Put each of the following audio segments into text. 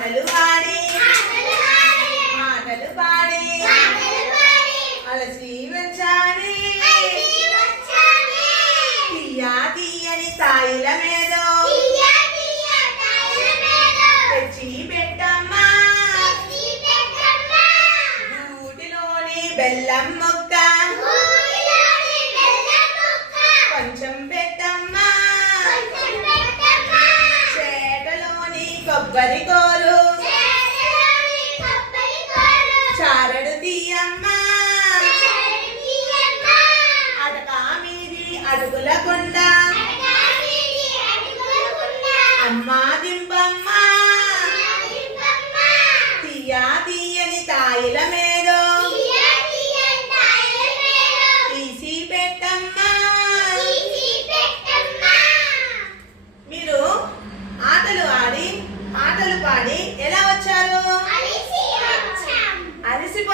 ఆటలు ఆడి మాటలు పాడి. అలసి వచ్చాని. తీయా తీయని తాయిల మీద. తెచ్చి పెట్టమ్మా. గూటిలోని బెల్లం మొక్క. కొంచెం పెట్టమ్మా. చేటలోని కొబ్బరి కోలు అడుగుల కొండ అమ్మా దింపమ్మా తీయా తీయని తాయిల మీద తీసి పెట్టమ్మా మీరు ఆటలు ఆడి పాటలు పాడి ఎలా వచ్చారు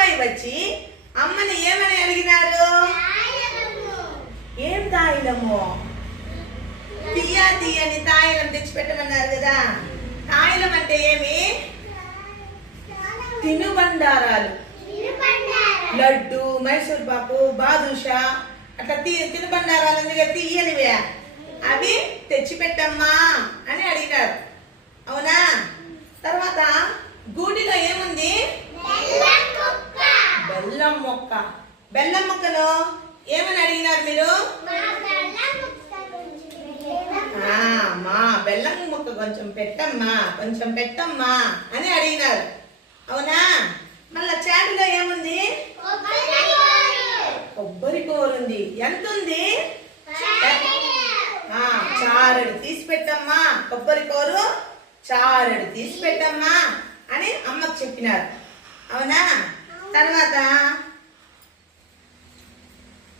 అబ్బాయి వచ్చి అమ్మని ఏమని అడిగినారు? ఏం తాయిలము తీయా తీయని తాయిలం తెచ్చిపెట్టమన్నారు కదా. తాయిలం అంటే ఏమి? తినుబండారాలు. లడ్డు మైసూర్ పాకు బాదుషా అట్లా తీ తినుబండారాలు ఉంది కదా తీయనివే? అవి తెచ్చిపెట్టమ్మా అని అడిగినారు అవునా తర్వాత గూటిలో ఏముంది బెల్లం మొక్క. బెల్లం మొక్కలో ఏమని అడిగినారు మీరు? మా బెల్లం మొక్క కొంచెం పెట్టమ్మా కొంచెం పెట్టమ్మా అని అడిగినారు. అవునా? మళ్ళా చాటులో ఏముంది? కొబ్బరి కూరుంది ఎంత ఉంది ఆ, తీసి పెట్టమ్మా. కొబ్బరి కూరు చారడు తీసి పెట్టమ్మా అని అమ్మకు చెప్పినారు. అవునా? తర్వాత?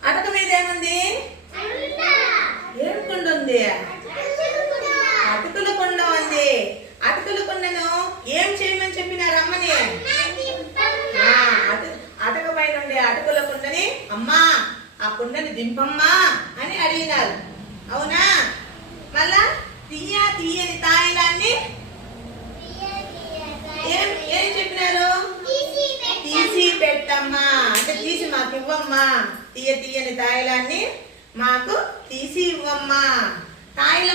అటక మీద ఏముంది? ఏం కుండ ఉంది? అటుకుల కుండ ఉంది. అటుకుల కుండను ఏం చేయమని చెప్పినారు అమ్మని ఆ, అటు అటక పైన ఉండే అటుకుల కుండని అమ్మా ఆ కుండని దింపమ్మా అని అడిగినారు. అవునా? మళ్ళా తీయ తీయని తాయిలాన్ని? ఏం ఏం చెప్పినారు? పెట్టమ్మా అంటే తీసి మాకు ఇవ్వమ్మా. తీయ తీయని తాయిలాన్ని మాకు తీసి ఇవ్వమ్మా. తాయి